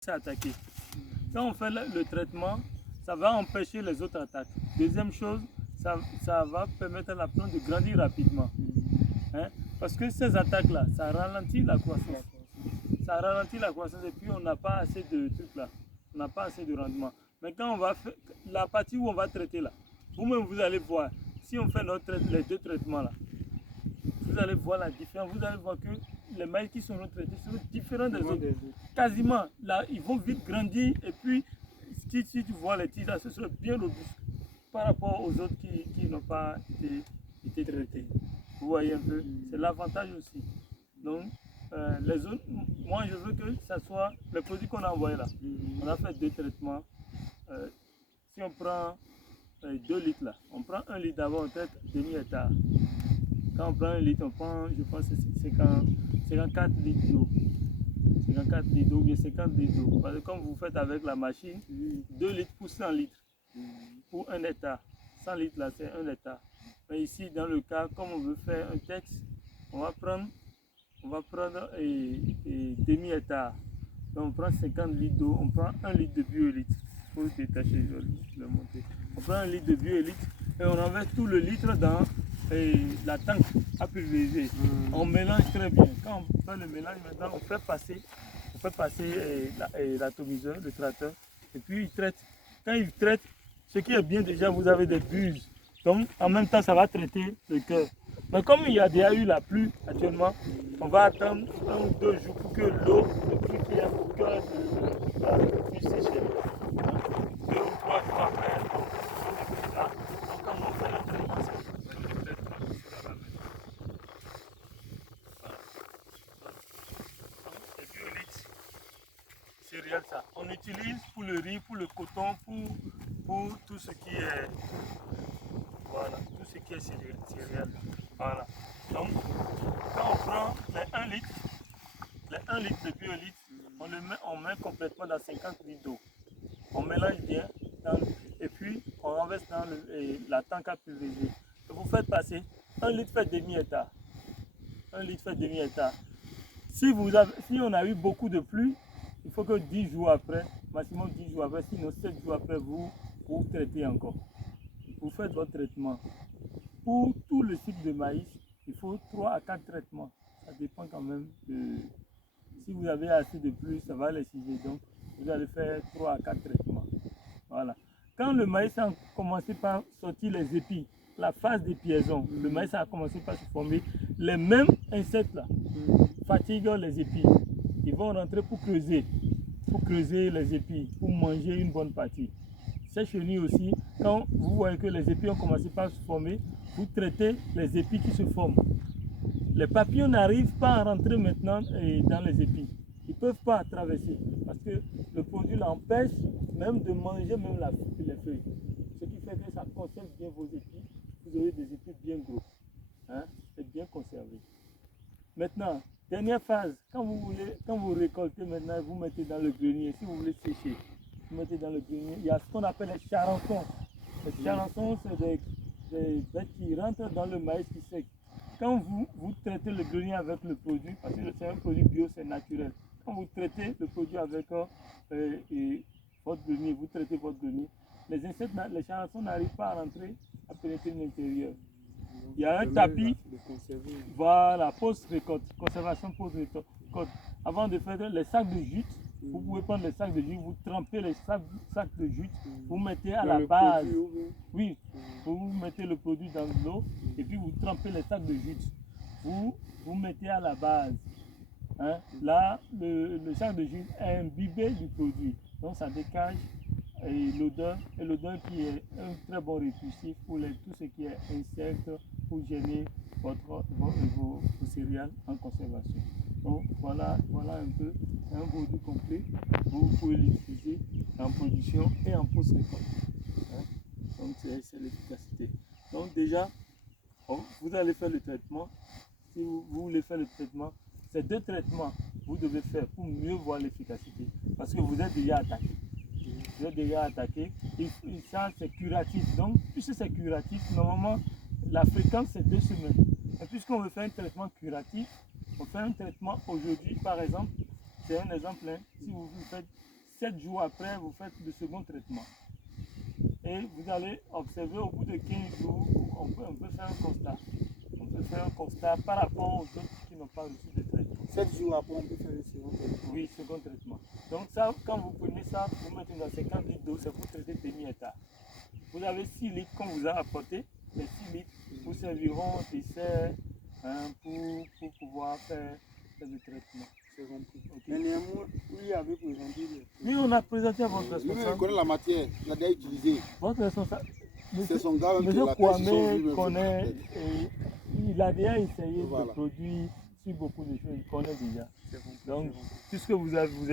c'est attaqué. Quand on fait le traitement, ça va empêcher les autres attaques. Deuxième chose, ça va permettre à la plante de grandir rapidement. Hein? Parce que ces attaques-là, ça ralentit la croissance. Ça ralentit la croissance et puis on n'a pas assez de trucs là. On n'a pas assez de rendement. Mais quand on va faire la partie où on va traiter là, vous-même vous allez voir, si on fait les deux traitements là, vous allez voir la différence. Vous allez voir que les maïs qui seront traités seront différents des autres. Quasiment, là, ils vont vite grandir et puis si tu vois les tiges là, ce sera bien robuste par rapport aux autres qui n'ont pas été traités. Vous voyez un peu, c'est l'avantage aussi. Donc, les autres, moi je veux que ça soit le produit qu'on a envoyé là. On a fait 2 traitements. Si on prend 2 litres là, on prend 1 litre d'abord, on traite demi-hectare. Quand on prend 1 litre, on prend, je pense, 54 litres d'eau. 54 litres d'eau ou bien 50 litres d'eau. Parce que comme vous faites avec la machine, 2 litres pour 100 litres. Pour 1 hectare. 100 litres là, c'est 1 hectare. Mais ici, dans le cas, comme on veut faire un texte, on va prendre demi-hectare. Donc on prend 50 litres d'eau, on prend 1 litre de bioélytre. Il faut détacher, je vais le monter. On prend 1 litre de bioélytre et on enverse tout le litre dans la tank à pulvériser. On mélange très bien. Quand on fait le mélange, maintenant on fait passer l'atomiseur, le traiteur, et puis il traite. Quand il traite, ce qui est bien déjà, vous avez des buses. Donc en même temps, ça va traiter le cœur. Mais comme il y a déjà eu la pluie actuellement, on va attendre 1 ou 2 jours pour que l'eau puisse sécher. 2 ou 3 jours après, donc quand on fait le traitement, c'est bioélytre, céréales ça. On utilise pour le riz, pour le coton, pour tout ce qui est voilà, tout ce qui est céréales. Voilà. Donc, quand on prend les 1 litre de bioélytre, on met complètement dans 50 litres d'eau. On mélange bien et puis on renverse dans la tank à pulvériser. Vous faites passer 1 litre fait demi-hectare. 1 litre fait demi-hectare. Si on a eu beaucoup de pluie, il faut que 10 jours après, maximum 10 jours après, sinon 7 jours après, vous traitez encore. Vous faites votre traitement. Pour tout le cycle de maïs, il faut 3 à 4 traitements. Ça dépend quand même de... Si vous avez assez de pluie, ça va les ciser. Donc, vous allez faire 3 à 4 traitements. Voilà. Quand le maïs a commencé par sortir les épis, la phase d'épiaison, le maïs a commencé par se former, les mêmes insectes là fatiguent les épis. Ils vont rentrer pour creuser les épis, pour manger une bonne partie. Ces chenilles aussi, quand vous voyez que les épis ont commencé par se former, vous traitez les épis qui se forment. Les papillons n'arrivent pas à rentrer maintenant dans les épis. Ils ne peuvent pas traverser parce que le produit l'empêche même de manger même les feuilles. Ce qui fait que ça conserve bien vos épis. Vous aurez des épis bien gros, hein, et bien conservés. Maintenant, dernière phase, quand vous récoltez maintenant, vous mettez dans le grenier. Si vous voulez sécher, vous mettez dans le grenier. Il y a ce qu'on appelle les charançons. Les charançons, c'est des bêtes qui rentrent dans le maïs qui sèche. Quand vous traitez le grenier avec le produit, parce que c'est un produit bio, c'est naturel. Quand vous traitez le produit avec votre grenier, vous traitez votre grenier, les insectes, les charançons n'arrivent pas à rentrer, à pénétrer l'intérieur. Il y a un tapis, voilà, post-récolte, conservation post-récolte. Avant de faire les sacs de jute, vous pouvez prendre les sacs de jute, vous trempez les sacs de jute, vous mettez à la base, oui, vous mettez le produit dans l'eau et puis vous trempez les sacs de jute, vous mettez à la base. Hein. Là, le sac de jute est imbibé du produit, donc ça dégage l'odeur qui est un très bon répulsif pour tout ce qui est insectes, pour gêner vos céréales en conservation. Donc voilà un peu, c'est un produit complet, vous pouvez l'utiliser en production et en post-récolte. Hein? Donc c'est l'efficacité. Donc déjà, vous allez faire le traitement. Si vous voulez faire le traitement, ces 2 traitements, vous devez faire pour mieux voir l'efficacité. Parce que vous êtes déjà attaqué. Vous êtes déjà attaqué. Et ça, c'est curatif. Donc, puisque c'est curatif, normalement, la fréquence, c'est 2 semaines. Et puisqu'on veut faire un traitement curatif, on fait un traitement aujourd'hui, par exemple, c'est un exemple, hein, si vous faites 7 jours après, vous faites le second traitement. Et vous allez observer au bout de 15 jours, on peut faire un constat. On peut faire un constat par rapport aux autres qui n'ont pas reçu de traitement. 7 jours après, on peut faire le second traitement. Oui, second traitement. Donc ça, quand vous prenez ça, vous mettez dans 50 litres d'eau, c'est pour traiter demi-hectare. Vous avez 6 litres qu'on vous a apporté. Les 6 litres vous serviront au dessert pour pouvoir faire le traitement. C'est compris. Mais néanmoins, lui avait présenté. Oui, on a présenté à votre Lui, responsable. il connaît la matière, il a déjà utilisé. Votre responsable. C'est son gars même qui Monsieur l'a Kwame connaît, et il a déjà essayé de produire sur beaucoup de choses, il connaît déjà. Donc, puisque vous